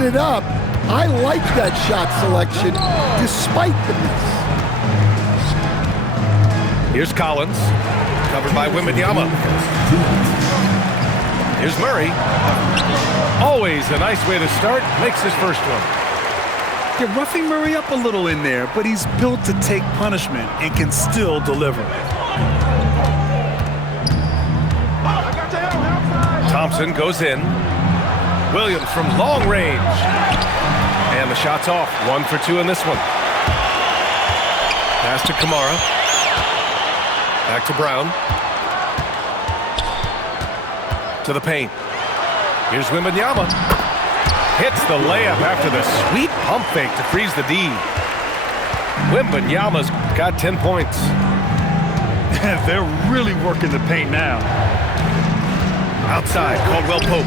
mixing it up. I like that shot selection despite the miss. Here's Collins, covered by Wembanyama. Here's Murray. Always a nice way to start. Makes his first one. You're roughing Murray up a little in there, but he's built to take punishment and can still deliver. Thompson goes in. Williams from long range. And the shot's off. 1 for 2 in this one. Pass to Kamara. Back to Brown. To the paint. Here's Wembanyama. Hits the layup after the sweet pump fake to freeze the D. Wembanyama's got 10 points. They're really working the paint now. Outside, Caldwell Pope.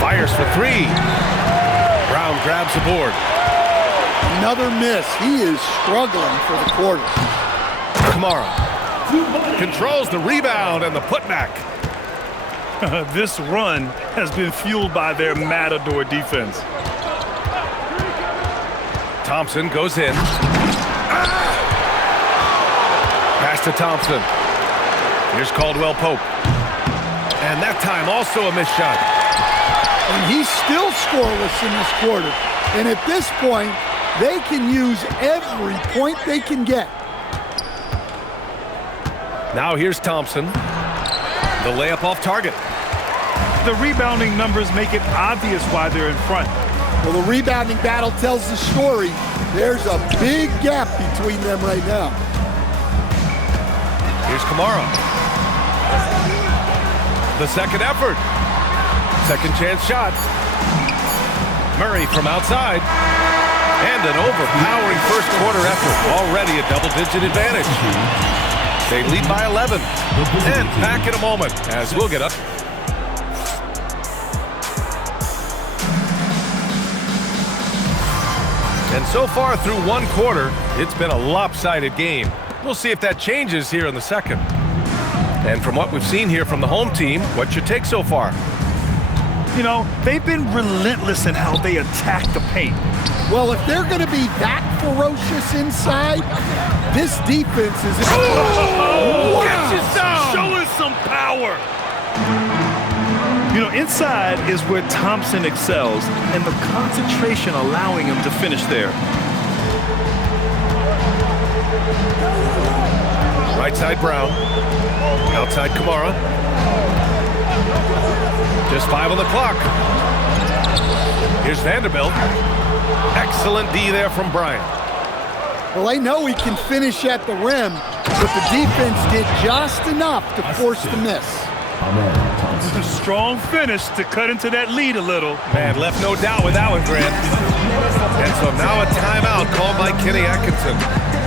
Fires for 3. Brown grabs the board. Another miss. He is struggling for the quarter. Kamara controls the rebound and the putback. This run has been fueled by their Matador defense. Thompson goes in. Pass to Thompson. Here's Caldwell Pope. And that time also a missed shot. And he's still scoreless in this quarter. And at this point, they can use every point they can get. Now here's Thompson. The layup off target. The rebounding numbers make it obvious why they're in front. Well, the rebounding battle tells the story. There's a big gap between them right now. Here's Kamara. The second effort. Second chance shot. Murray from outside. And an overpowering first quarter effort. Already a double-digit advantage. They lead by 11. And back in a moment as we'll get up. And so far through one quarter, it's been a lopsided game. We'll see if that changes here in the second. And from what we've seen here from the home team, what's your take so far? You know, they've been relentless in how they attack the paint. Well, if they're going to be that ferocious inside, this defense is... Oh, wow. Showing some power. You know, inside is where Thompson excels, and the concentration allowing him to finish there. Right side Brown. Outside Kamara. Just 5 on the clock. Here's Vanderbilt. Excellent D there from Bryant. Well, they know he can finish at the rim, but the defense did just enough to force the miss. A strong finish to cut into that lead a little. Man, left no doubt with that one, Grant. And so now a timeout called by Kenny Atkinson.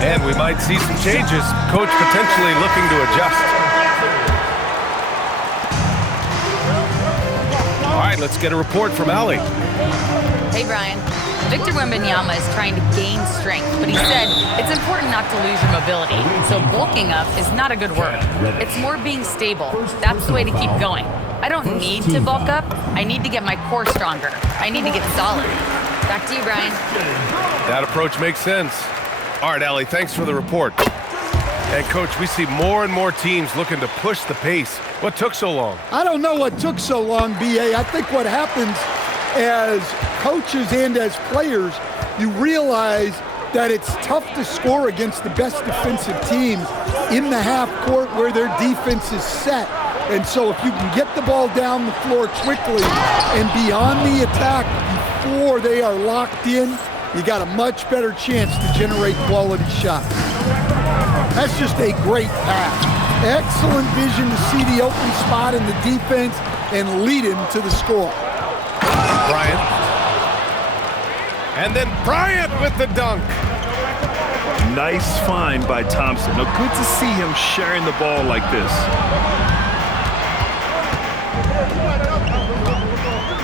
And we might see some changes. Coach potentially looking to adjust. All right, let's get a report from Allie. Hey, Brian. Victor Wembanyama is trying to gain strength, but he said it's important not to lose your mobility. So bulking up is not a good word. It's more being stable. That's the way to keep going. I don't need to bulk up. I need to get my core stronger. I need to get solid. Back to you, Brian. That approach makes sense. All right, Allie, thanks for the report. And, Coach, we see more and more teams looking to push the pace. What took so long? I don't know what took so long, B.A. I think what happens as coaches and as players, you realize that it's tough to score against the best defensive teams in the half court where their defense is set. And so if you can get the ball down the floor quickly and beyond the attack before they are locked in, you got a much better chance to generate quality shots. That's just a great pass. Excellent vision to see the open spot in the defense and lead him to the score. Bryant. And then Bryant with the dunk. Nice find by Thompson. Now, good to see him sharing the ball like this.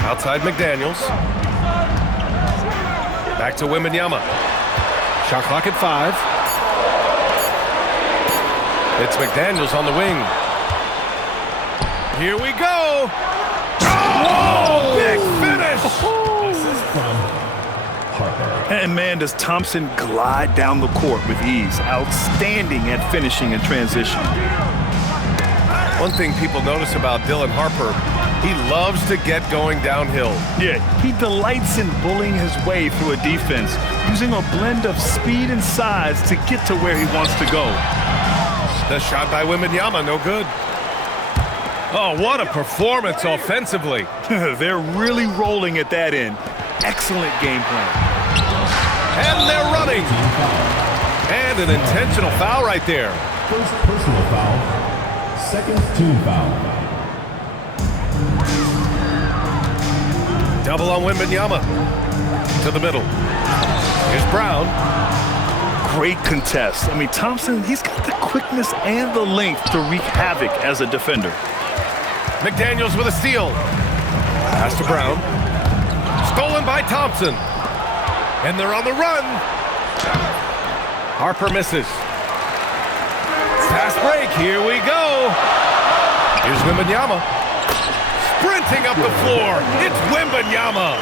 Outside McDaniels. Back to Wembanyama. Shot clock at 5. It's McDaniels on the wing. Here we go. Oh, big finish. And man, does Thompson glide down the court with ease. Outstanding at finishing in transition. One thing people notice about Dylan Harper, he loves to get going downhill. Yeah, he delights in bullying his way through a defense, using a blend of speed and size to get to where he wants to go. The shot by Wembanyama, no good. Oh, what a performance offensively. They're really rolling at that end. Excellent game plan. And they're running. And an intentional foul right there. First personal foul. Second team foul. Double on Wembanyama. To the middle. Here's Brown. Great contest. I mean, Thompson, he's got the quickness and the length to wreak havoc as a defender. McDaniels with a steal. Pass to Brown. Stolen by Thompson. And they're on the run. Harper misses. Fast break. Here we go. Here's Wembanyama. Sprinting up the floor. It's Wembanyama.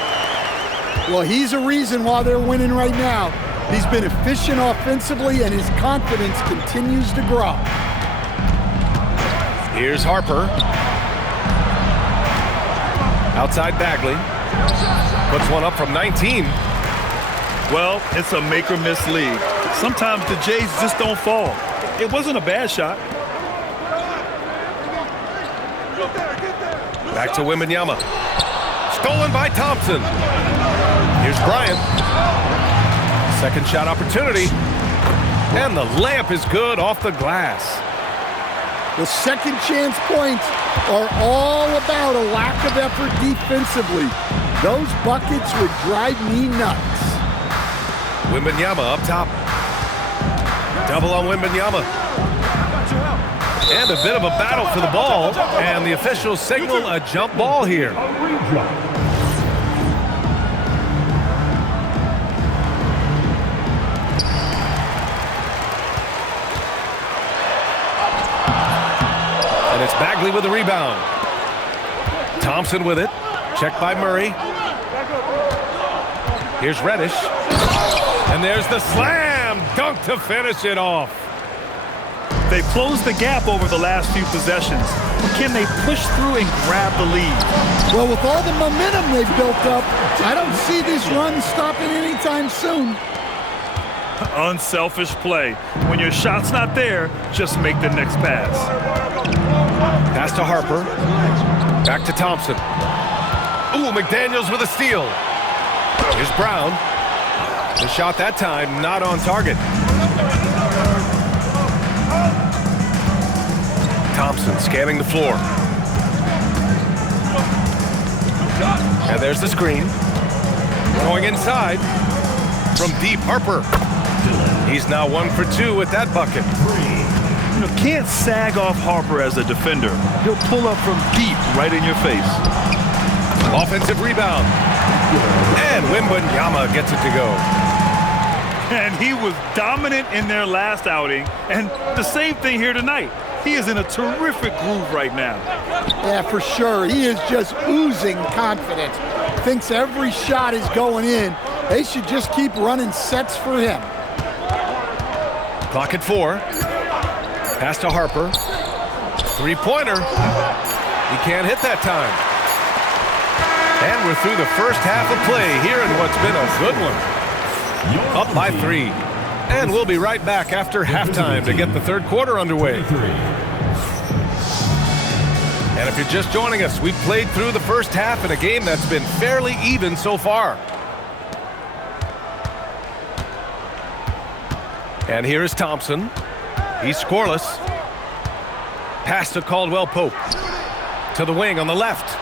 Well, he's a reason why they're winning right now. He's been efficient offensively, and his confidence continues to grow. Here's Harper. Outside Bagley. Puts one up from 19. Well, it's a make-or-miss league. Sometimes the Jays just don't fall. It wasn't a bad shot. Back to Wembanyama. Stolen by Thompson. Here's Bryant. Second shot opportunity. And the layup is good off the glass. The second chance points are all about a lack of effort defensively. Those buckets would drive me nuts. Wembanyama up top. Double on Wembanyama. And a bit of a battle for the ball. And the officials signal a jump ball here. And it's Bagley with the rebound. Thompson with it. Checked by Murray. Here's Reddish. And there's the slam dunk to finish it off. They've closed the gap over the last few possessions. Can they push through and grab the lead? Well, with all the momentum they've built up, I don't see this run stopping anytime soon. Unselfish play. When your shot's not there, just make the next pass. Pass to Harper. Back to Thompson. Ooh, McDaniels with a steal. Here's Brown. The shot that time not on target. Thompson scanning the floor. And there's the screen. Going inside from deep, Harper. He's now 1 for 2 with that bucket. You know, can't sag off Harper as a defender. He'll pull up from deep right in your face. Offensive rebound. And Wembanyama gets it to go. And he was dominant in their last outing. And the same thing here tonight. He is in a terrific groove right now. Yeah, for sure. He is just oozing confidence. Thinks every shot is going in. They should just keep running sets for him. Clock at 4. Pass to Harper. Three-pointer. He can't hit that time. And we're through the first half of play here in what's been a good one. Up by 3. And we'll be right back after halftime to get the third quarter underway. And if you're just joining us, we've played through the first half in a game that's been fairly even so far. And here is Thompson. He's scoreless. Pass to Caldwell Pope. To the wing on the left.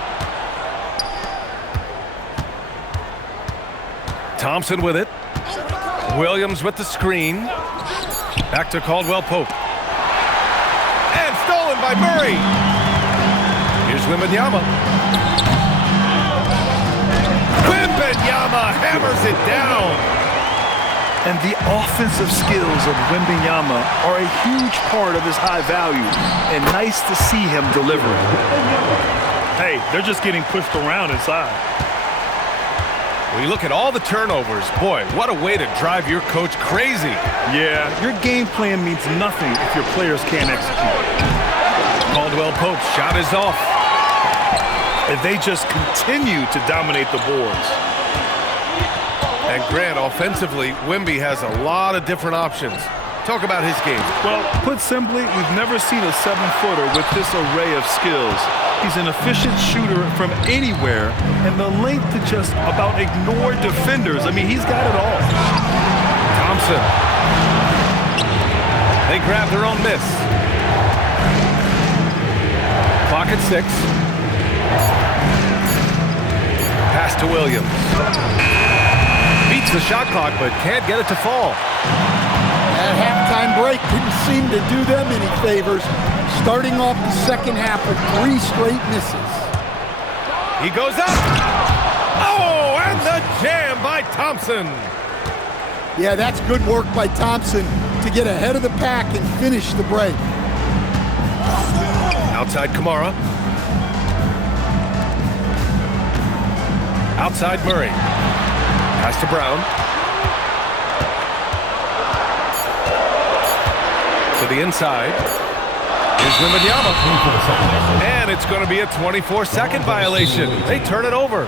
Thompson with it. Williams with the screen. Back to Caldwell Pope. And stolen by Murray. Here's Wembanyama. Wembanyama hammers it down. And the offensive skills of Wembanyama are a huge part of his high value. And nice to see him deliver. Hey, they're just getting pushed around inside. We look at all the turnovers. Boy, what a way to drive your coach crazy. Yeah, your game plan means nothing if your players can't execute. Caldwell Pope's shot is off. And they just continue to dominate the boards. And Grant, offensively, Wemby has a lot of different options. Talk about his game. Well, put simply, we've never seen a 7-footer with this array of skills. He's an efficient shooter from anywhere, and the length to just about ignore defenders. I mean, he's got it all. Thompson. They grab their own miss. Clock at 6. Pass to Williams. Beats the shot clock, but can't get it to fall. That halftime break didn't seem to do them any favors, starting off the second half with 3 straight misses. He goes up. Oh, and the jam by Thompson. Yeah, that's good work by Thompson to get ahead of the pack and finish the break. Outside Kamara. Outside Murray. Pass to Brown. To the inside. Here's Wembanyama. And it's going to be a 24-second violation. They turn it over.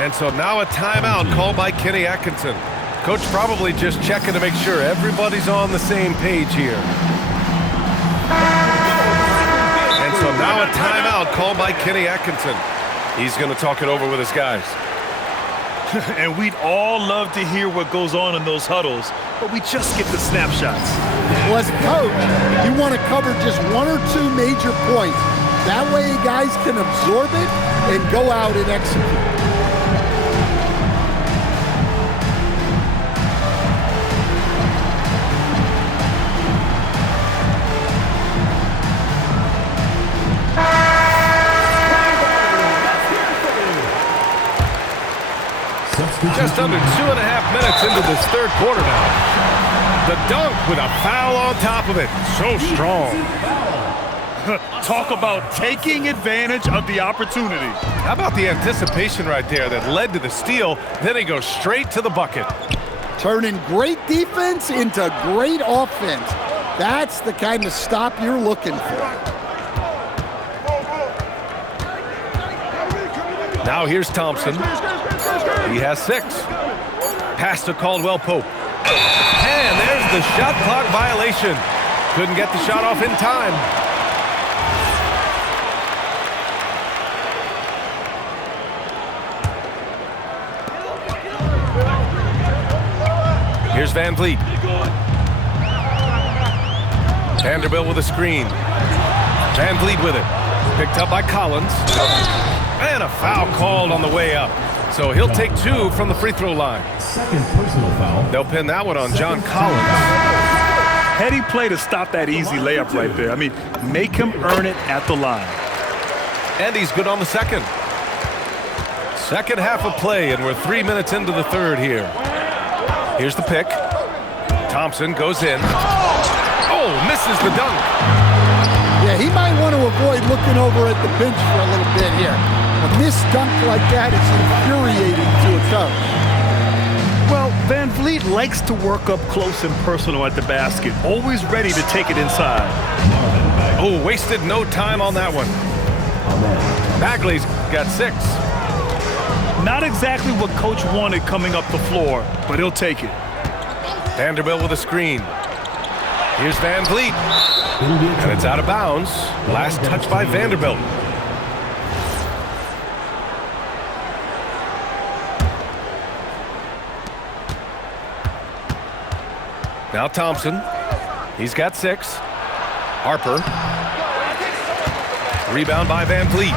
And so now a timeout called by Kenny Atkinson. Coach probably just checking to make sure everybody's on the same page here. And so now a timeout called by Kenny Atkinson. He's going to talk it over with his guys. And we'd all love to hear what goes on in those huddles, but we just get the snapshots. Well, as a coach, you want to cover just 1 or 2 major points. That way guys can absorb it and go out and execute. Just under 2.5 minutes into this third quarter now. The dunk with a foul on top of it. So strong. Talk about taking advantage of the opportunity. How about the anticipation right there that led to the steal? Then he goes straight to the bucket. Turning great defense into great offense. That's the kind of stop you're looking for. Now here's Thompson. He has 6. Pass to Caldwell Pope. And there's the shot clock violation. Couldn't get the shot off in time. Here's Van Vliet. Vanderbilt with a screen. Van Vliet with it. Picked up by Collins. And a foul called on the way up. So he'll take 2 from the free throw line. Second personal foul. They'll pin that one on John Collins. Heady play to stop that easy layup right there. I mean, make him earn it at the line. And he's good on the second. Second half of play, and we're 3 minutes into the third here. Here's the pick. Thompson goes in. Oh, misses the dunk. Yeah, he might want to avoid looking over at the bench for a little bit here. A missed dunk like that is infuriating to a coach. Well, Van Vliet likes to work up close and personal at the basket, always ready to take it inside. Oh, wasted no time on that one. Bagley's got 6. Not exactly what Coach wanted coming up the floor, but he'll take it. Vanderbilt with a screen. Here's Van Vliet. And it's out of bounds. Last touch by Vanderbilt. Now Thompson. He's got 6. Harper. Rebound by Van Vliet.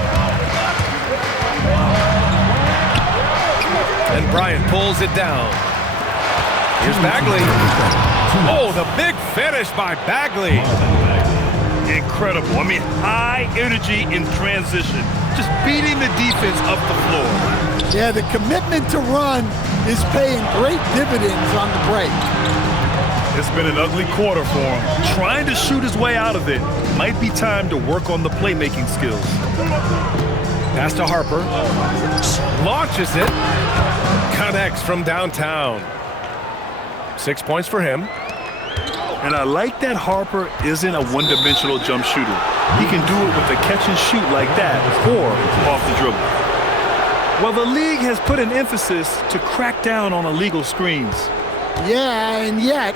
And Bryant pulls it down. Here's Bagley. Oh, the big finish by Bagley. Incredible. I mean, high energy in transition. Just beating the defense up the floor. Yeah, the commitment to run is paying great dividends on the break. It's been an ugly quarter for him. Trying to shoot his way out of it. Might be time to work on the playmaking skills. Pass to Harper. Launches it. connects from downtown. 6 points for him. And I like that Harper isn't a one-dimensional jump shooter. He can do it with a catch and shoot like that or off the dribble. Well, the league has put an emphasis to crack down on illegal screens. Yeah, and yet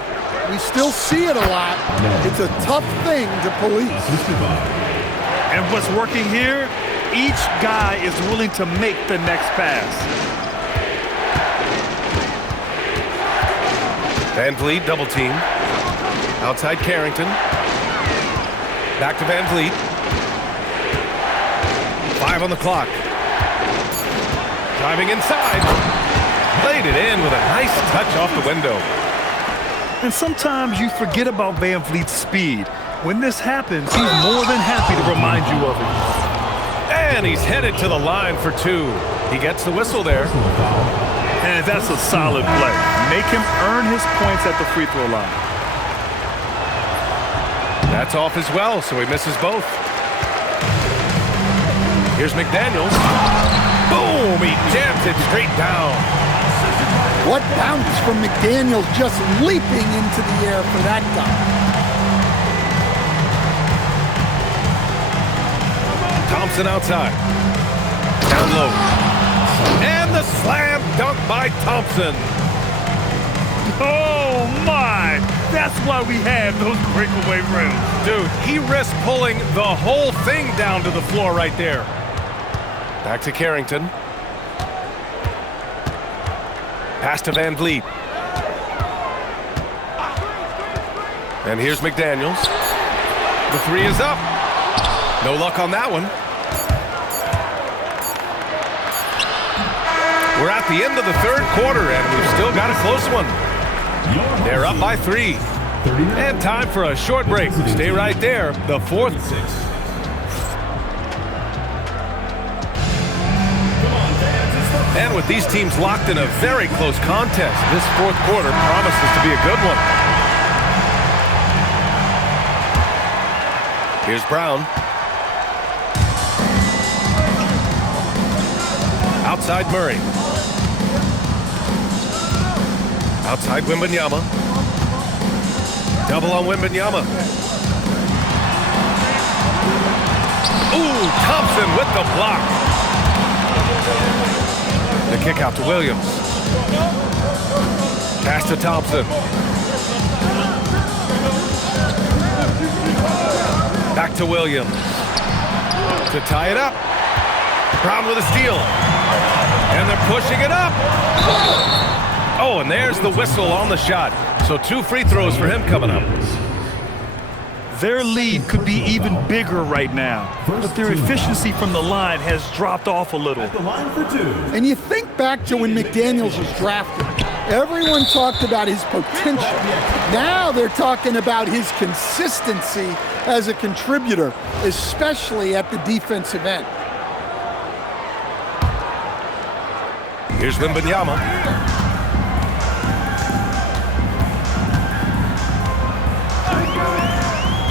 we still see it a lot. It's a tough thing to police. And what's working here, each guy is willing to make the next pass. Van Vliet double team. Outside Carrington. Back to Van Vliet. 5 on the clock. Driving inside. Laid it in with a nice touch off the window. And sometimes you forget about Van Vliet's speed. When this happens, he's more than happy to remind you of it. And he's headed to the line for 2. He gets the whistle there. And that's a solid play. Make him earn his points at the free throw line. That's off as well, so he misses both. Here's McDaniels. Boom! He jams it straight down. What bounce from McDaniels, just leaping into the air for that dunk. Thompson outside. Down low. And the slam dunk by Thompson. Oh, my! That's why we have those breakaway rims. Dude, he risked pulling the whole thing down to the floor right there. Back to Carrington. Pass to Van Vliet. And here's McDaniels. The 3 is up. No luck on that one. We're at the end of the 3rd quarter, and we've still got a close one. They're up by 3. And time for a short break. Stay right there. The 4th. And with these teams locked in a very close contest, this 4th quarter promises to be a good one. Here's Brown. Outside Murray. Outside Wembanyama. Double on Wembanyama. Ooh, Thompson with the block. The kick out to Williams. Pass to Thompson. Back to Williams. To tie it up. Brown with a steal. And they're pushing it up. Oh, and there's the whistle on the shot. So 2 free throws for him coming up. Their lead could be even bigger right now, but their efficiency from the line has dropped off a little. And you think back to when McDaniels was drafted. Everyone talked about his potential. Now they're talking about his consistency as a contributor, especially at the defensive end. Here's Wembanyama.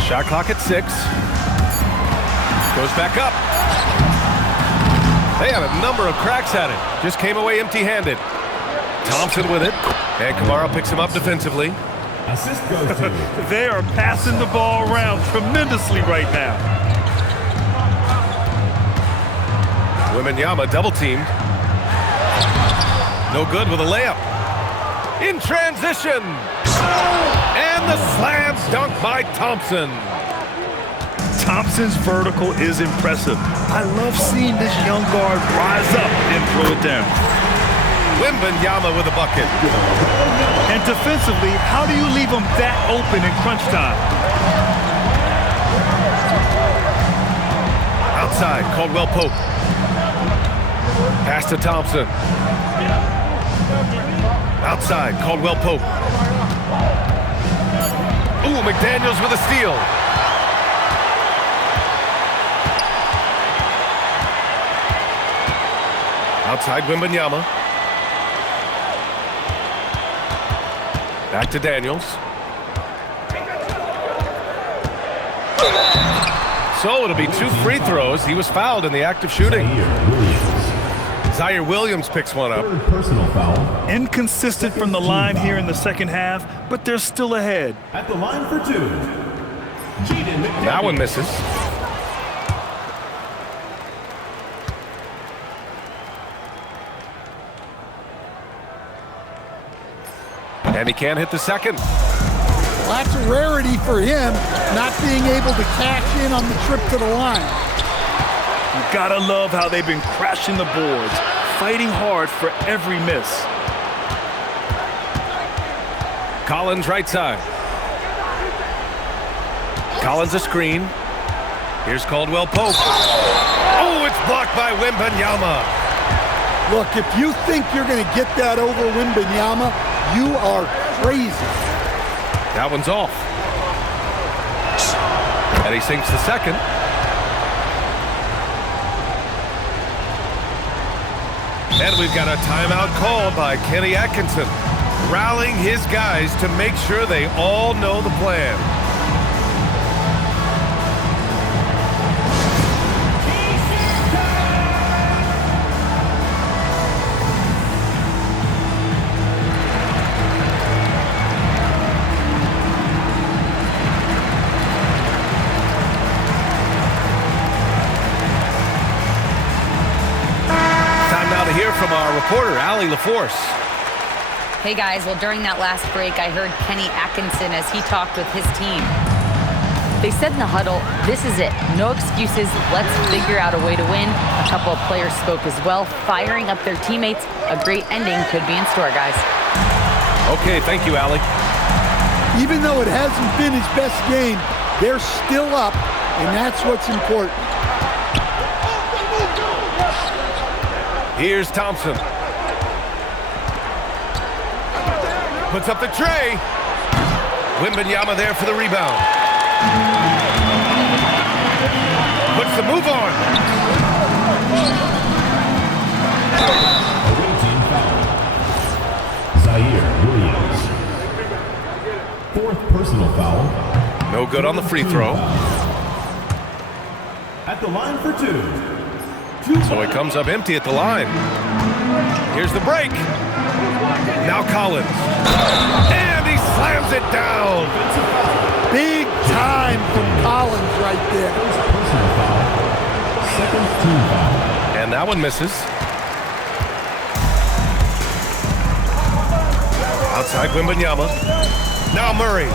Shot clock at 6. Goes back up. They had a number of cracks at it. Just came away empty-handed. Thompson with it. And Kamara picks him up defensively. Assist goes to They are passing the ball around tremendously right now. Wembanyama double-teamed. No good with a layup. In transition. And the slam dunk by Thompson. Thompson's vertical is impressive. I love seeing this young guard rise up and throw it down. Wembanyama with a bucket. And defensively, how do you leave him that open in crunch time? Outside, Caldwell Pope. Pass to Thompson. Outside, Caldwell Pope. Ooh, McDaniels with a steal. Outside Wembanyama. Back to Daniels. So it'll be 2 free throws. He was fouled in the act of shooting. Zaire Williams picks one up. Third personal foul. Inconsistent from the line here in the second half, but they're still ahead. At the line for two, Jaden McDaniels. That one misses. And he can't hit the second. That's a rarity for him, not being able to cash in on the trip to the line. You gotta love how they've been crashing the boards, fighting hard for every miss. Collins right side. Collins a screen. Here's Caldwell Pope. Oh, it's blocked by Wembanyama. Look, if you think you're going to get that over Wembanyama, you are crazy. That one's off. And he sinks the second. And we've got a timeout called by Kenny Atkinson, rallying his guys to make sure they all know the plan. From our reporter, Allie LaForce. Hey guys, well during that last break, I heard Kenny Atkinson as he talked with his team. They said in the huddle, this is it. No excuses. Let's figure out a way to win. A couple of players spoke as well, firing up their teammates. A great ending could be in store, guys. Okay, thank you, Allie. Even though it hasn't been his best game, they're still up, and that's what's important. Here's Thompson. Puts up the tray. Wembanyama there for the rebound. Puts the move on. Away team foul. Zaire Williams. Fourth personal foul. No good on the free throw. At the line for two. So he comes up empty at the line. Here's the break. Now Collins. And he slams it down. Big time from Collins right there. Personal foul. Second team foul. And that one misses. Outside Wembanyama. Now Murray.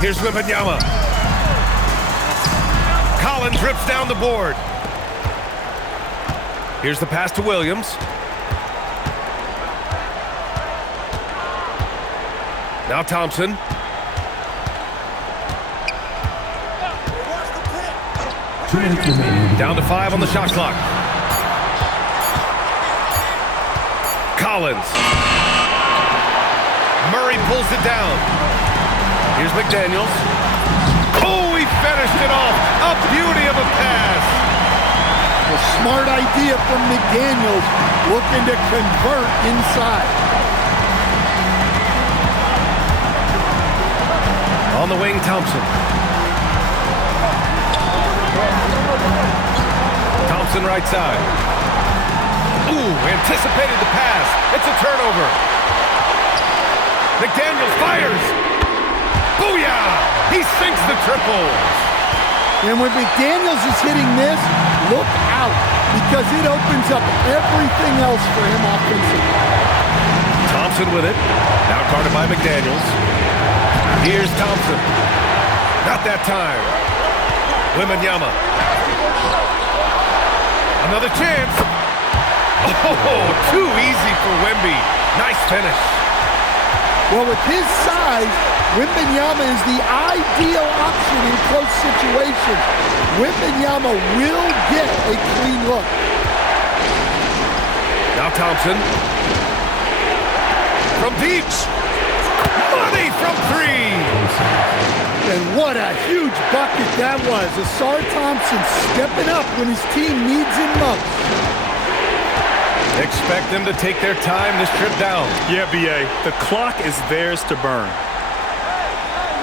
Here's Wembanyama. Collins rips down the board. Here's the pass to Williams. Now Thompson. Down to 5 on the shot clock. Collins. Murray pulls it down. Here's McDaniels. Oh, he finished it off. A beauty of a pass. A smart idea from McDaniels, looking to convert inside. On the wing, Thompson. Thompson right side. Ooh, anticipated the pass. It's a turnover. McDaniels fires. Booyah! He sinks the triple. And when McDaniels is hitting this, look out, because it opens up everything else for him offensively. Thompson with it. Now guarded by McDaniels. Here's Thompson. Not that time. Wembanyama. Another chance. Oh, too easy for Wemby. Nice finish. Well, with his size, Wembanyama is the ideal option in close situations. Wembanyama will get a clean look. Now Thompson. From deep. Money from 3. And what a huge bucket that was. Asar Thompson stepping up when his team needs him most. Expect them to take their time this trip down. Yeah, B.A., the clock is theirs to burn.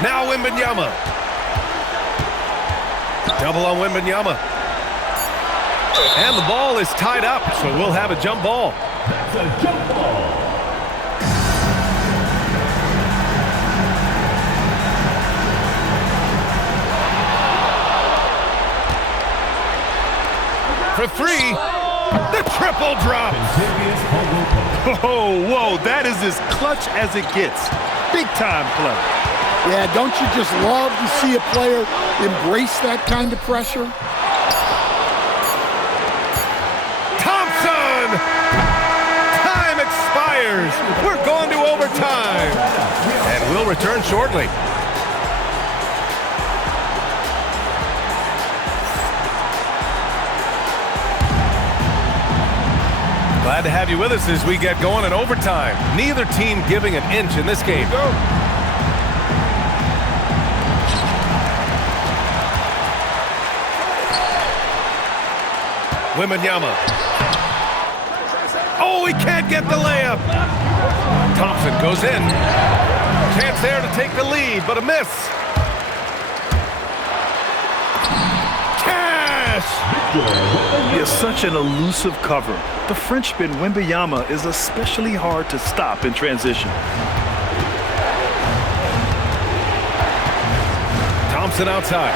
Now Wembanyama. Double on Wembanyama. And the ball is tied up, so we'll have a jump ball. That's a jump ball. For three, the triple drop. Oh, whoa, that is as clutch as it gets. Big time play. Yeah, don't you just love to see a player embrace that kind of pressure? Thompson! Time expires. We're going to overtime. And we'll return shortly. Glad to have you with us as we get going in overtime. Neither team giving an inch in this game. Wembanyama. Oh, he can't get the layup. Thompson goes in. Chance there to take the lead, but a miss. He is such an elusive cover. The Frenchman Wembanyama is especially hard to stop in transition. Thompson outside.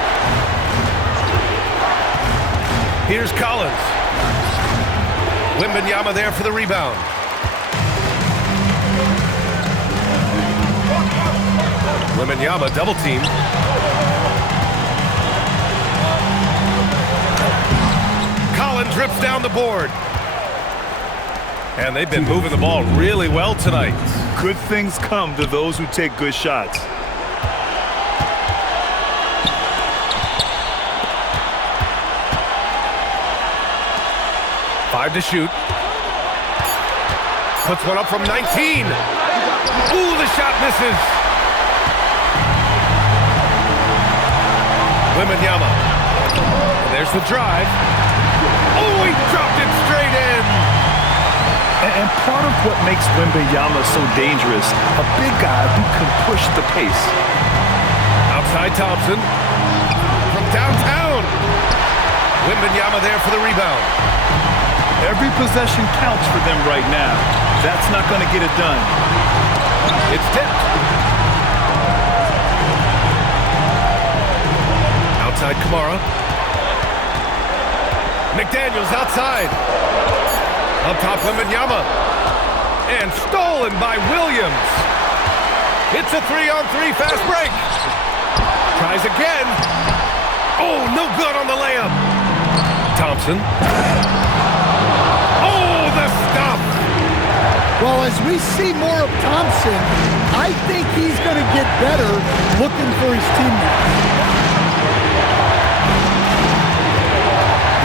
Here's Collins. Wembanyama there for the rebound. Wembanyama double team. Collins rips down the board. And they've been moving the ball really well tonight. Good things come to those who take good shots. Five to shoot. Puts one up from 19. Ooh, the shot misses. Wembanyama. And there's the drive. Oh, he dropped it straight in. And part of what makes Wembanyama so dangerous, a big guy who can push the pace. Outside Thompson. From downtown. Wembanyama there for the rebound. Every possession counts for them right now. That's not going to get it done. It's tipped. Outside Kamara. McDaniels outside. Up top Wembanyama. And stolen by Williams. It's a 3-on-3 fast break. Tries again. Oh, no good on the layup. Thompson. Well, as we see more of Thompson, I think he's going to get better looking for his teammates.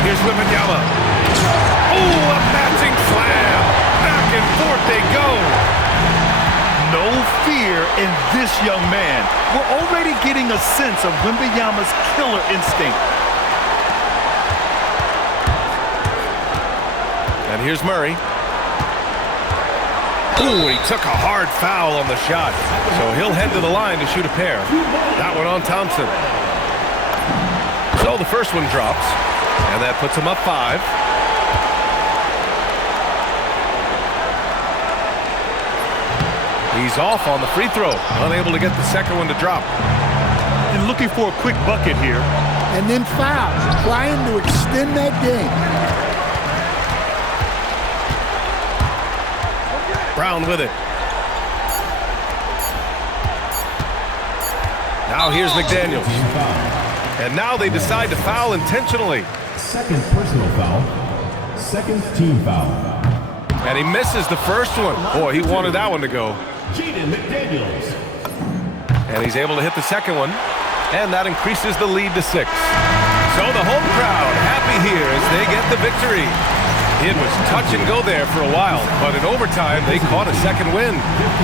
Here's Wembanyama. Oh, a matching slam. Back and forth they go. No fear in this young man. We're already getting a sense of Wembanyama's killer instinct. And here's Murray. Ooh, he took a hard foul on the shot. So he'll head to the line to shoot a pair. That one on Thompson. So the first one drops. And that puts him up 5. He's off on the free throw. Unable to get the second one to drop. And looking for a quick bucket here. And then foul, trying to extend that game. Brown with it. Now here's McDaniels. And now they decide to foul intentionally. Second personal foul. Second team foul. And he misses the first one. Boy, he wanted that one to go. Jaden McDaniels. And he's able to hit the second one. And that increases the lead to 6. So the home crowd happy here as they get the victory. It was touch and go there for a while, but in overtime, they caught a second win.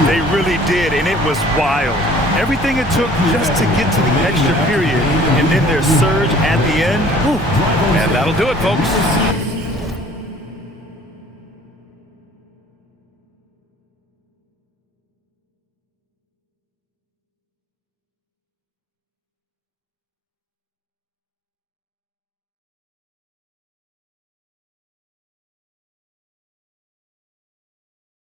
They really did, and it was wild. Everything it took just to get to the extra period, and then their surge at the end. Whew. And that'll do it, folks.